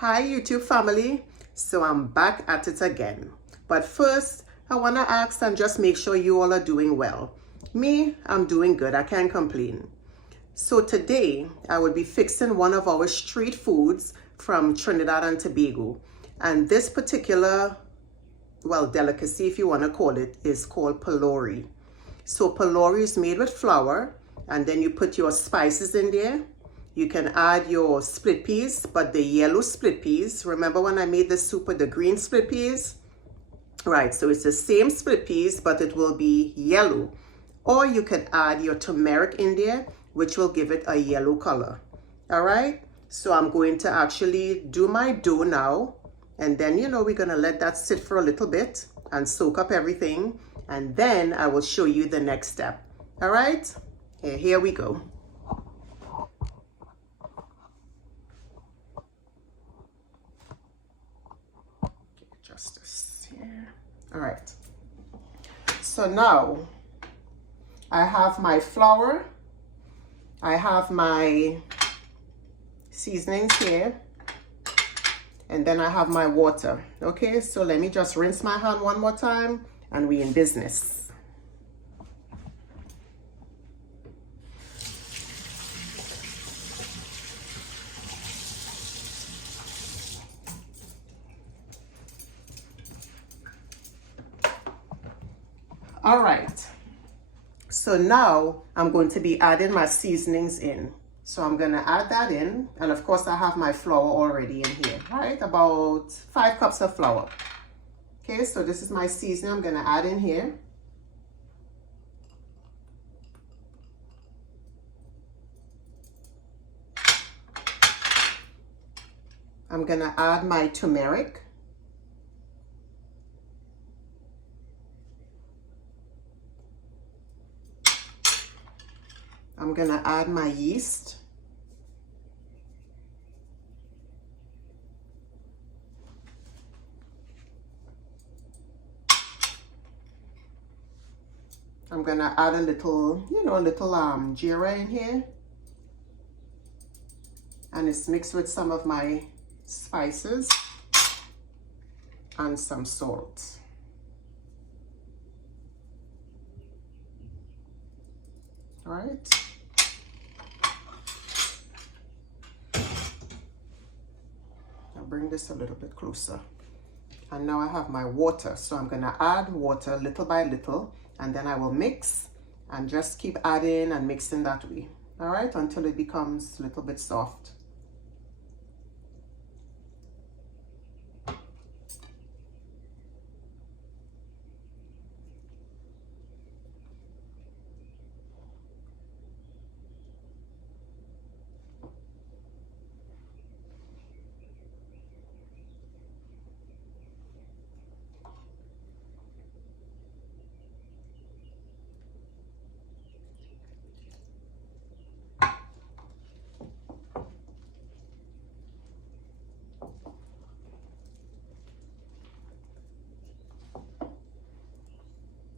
Hi YouTube family, so I'm back at it again. But first, I want to ask and just make sure you all are doing well. Me, I'm doing good, I can't complain. So today, I will be fixing one of our street foods from Trinidad and Tobago. And this particular, well, delicacy if you want to call it, is called Pholourie. So Pholourie is made with flour, and then you put your spices in there. You can add your split peas, but the yellow split peas. Remember when I made the soup with the green split peas? Right, so it's the same split peas, but it will be yellow. Or you can add your turmeric in there, which will give it a yellow color. All right, so I'm going to actually do my dough now. And then, we're going to let that sit for a little bit and soak up everything. And then I will show you the next step. All right, here we go. This here. All right, so now I have my flour, I have my seasonings here, and then I have my water. Okay, so let me just rinse my hand one more time and we in business. All right, so now I'm going to be adding my seasonings in. So I'm gonna add that in, and of course I have my flour already in here, right? About 5 cups of flour. Okay, so this is my seasoning I'm gonna add in here. I'm gonna add my turmeric. I'm gonna add my yeast. I'm gonna add a little, jeera in here. And it's mixed with some of my spices and some salt. All right. I'll bring this a little bit closer. And now I have my water. So I'm gonna add water little by little, and then I will mix and just keep adding and mixing that way. All right, until it becomes a little bit soft.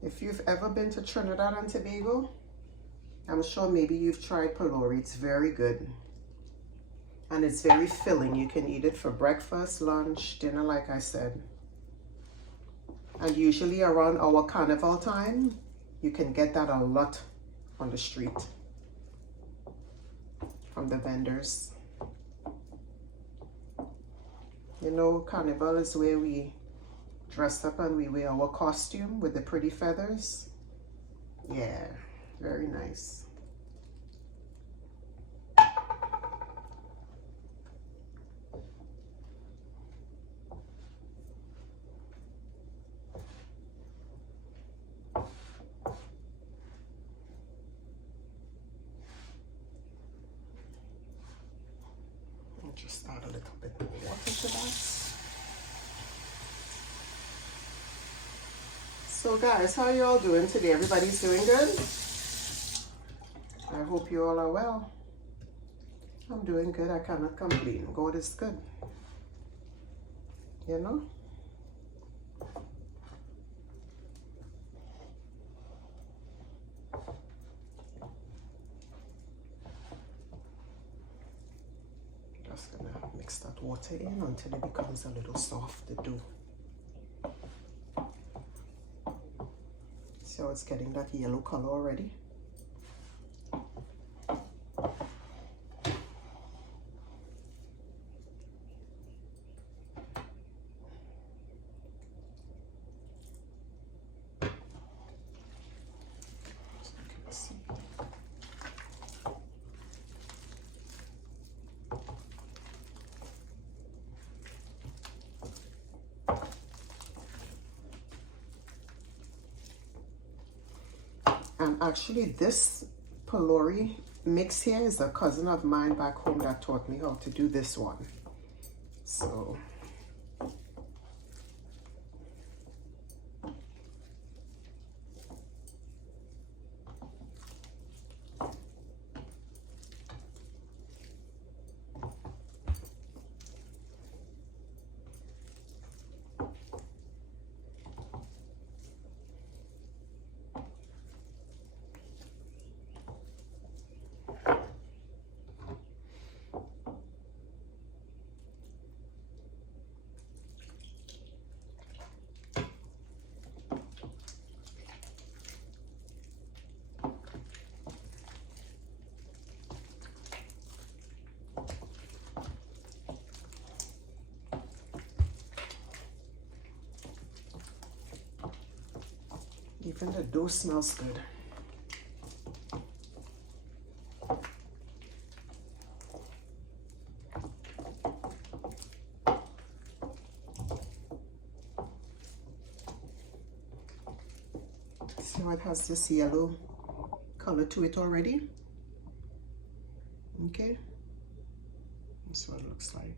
If you've ever been to Trinidad and Tobago, I'm sure maybe you've tried Pholourie. It's very good. And it's very filling. You can eat it for breakfast, lunch, dinner, like I said. And usually around our carnival time, you can get that a lot on the street from the vendors. You know, carnival is where we dress up and we wear our costume with the pretty feathers. Yeah, very nice. I'll just add a little bit of water to that. So guys, how are you all doing today? Everybody's doing good? I hope you all are well. I'm doing good. I cannot complain. God is good. You know? just gonna mix that water in until it becomes a little soft, the dough. So it's getting that yellow color already. And actually this Pholourie mix here is a cousin of mine back home that taught me how to do this one. So even the dough smells good. So it has this yellow color to it already. Okay, that's what it looks like.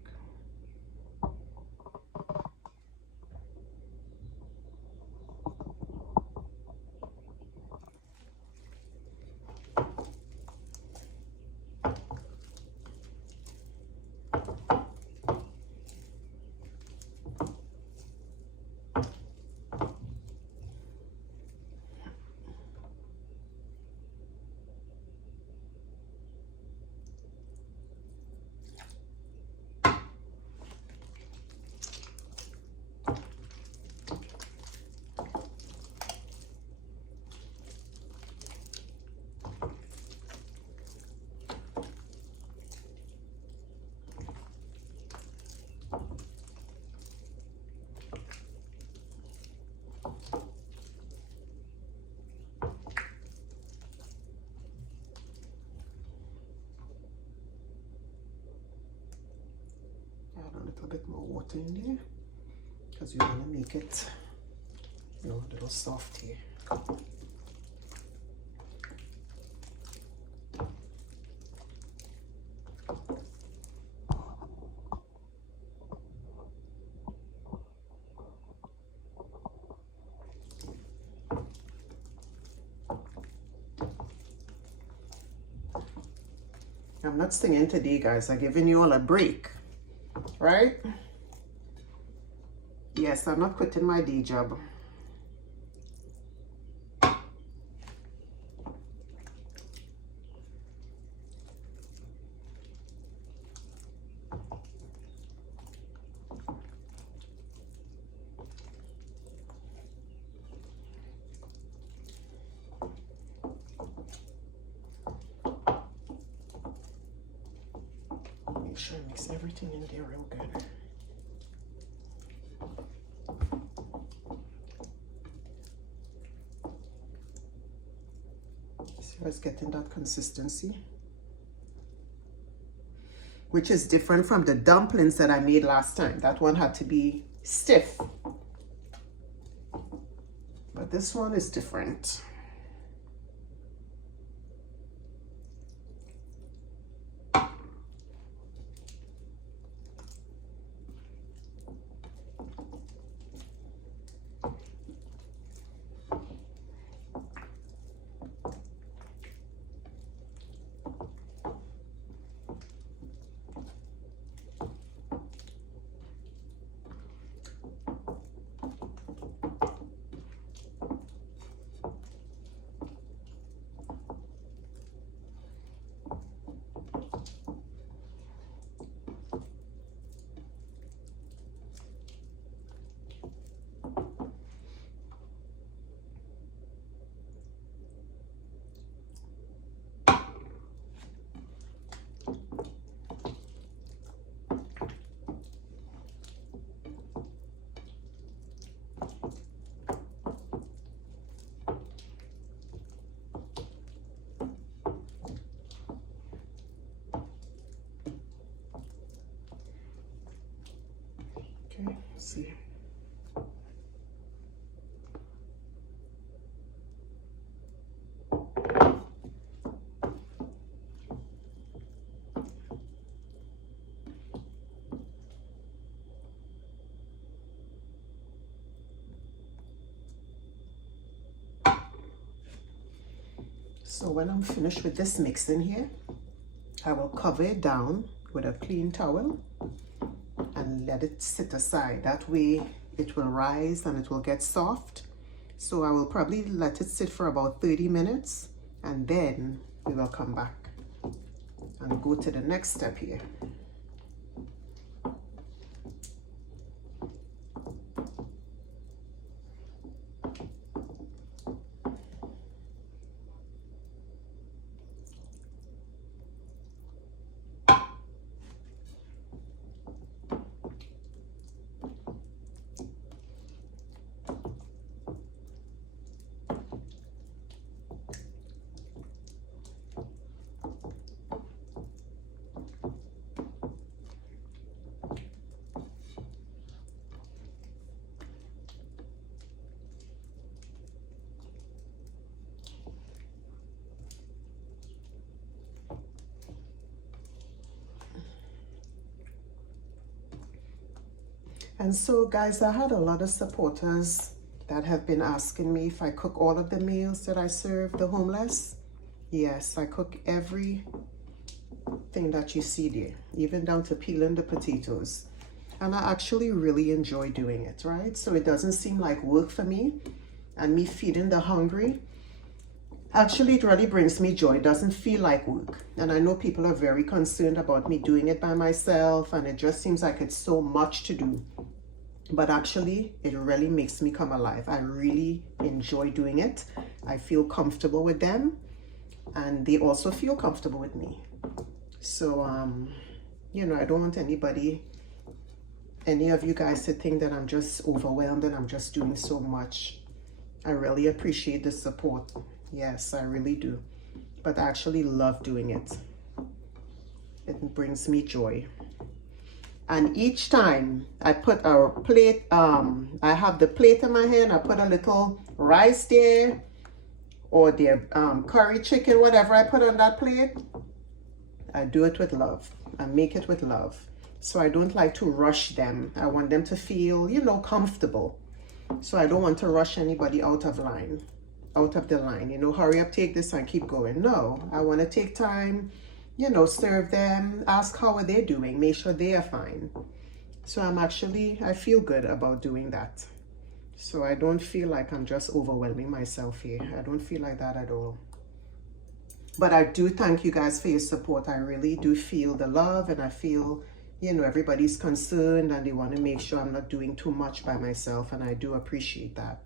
Add a little bit more water in there because we want to make it, you know, a little soft here. I'm not singing today, guys. I'm giving you all a break, right? Yes, I'm not quitting my day job. Make sure I mix everything in there real good. So it's getting that consistency, which is different from the dumplings that I made last time. That one had to be stiff, but this one is different. Okay, see. So when I'm finished with this mixing here, I will cover it down with a clean towel and let it sit aside. That way it will rise and it will get soft. So I will probably let it sit for about 30 minutes and then we will come back and go to the next step here. And so guys, I had a lot of supporters that have been asking me if I cook all of the meals that I serve the homeless. Yes, I cook everything that you see there, even down to peeling the potatoes. And I actually really enjoy doing it, right? So it doesn't seem like work for me, and me feeding the hungry. Actually, it really brings me joy. It doesn't feel like work. And I know people are very concerned about me doing it by myself, and it just seems like it's so much to do. But actually, it really makes me come alive. I really enjoy doing it. I feel comfortable with them, and they also feel comfortable with me. So, you know, I don't want any of you guys to think that I'm just overwhelmed and I'm just doing so much. I really appreciate the support. Yes, I really do. But I actually love doing it. It brings me joy. And each time I put a plate, I have the plate in my hand, I put a little rice there, or the curry chicken, whatever I put on that plate, I do it with love. I make it with love. So I don't like to rush them. I want them to feel, you know, comfortable. So I don't want to rush anybody out of the line, you know, hurry up, take this and keep going. No, I want to take time, you know, serve them, ask how are they doing, make sure they are fine. So I feel good about doing that. So I don't feel like I'm just overwhelming myself here. I don't feel like that at all. But I do thank you guys for your support. I really do feel the love, and I feel, you know, everybody's concerned and they want to make sure I'm not doing too much by myself, and I do appreciate that.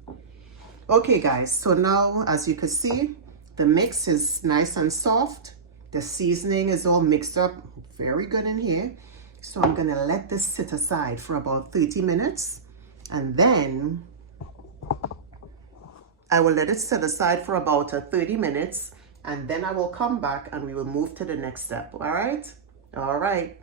Okay guys, so now as you can see, the mix is nice and soft. The seasoning is all mixed up very good in here. So I'm gonna let this sit aside for about 30 minutes, and then I will let it sit aside for about 30 minutes, and then I will come back and we will move to the next step. All right? All right.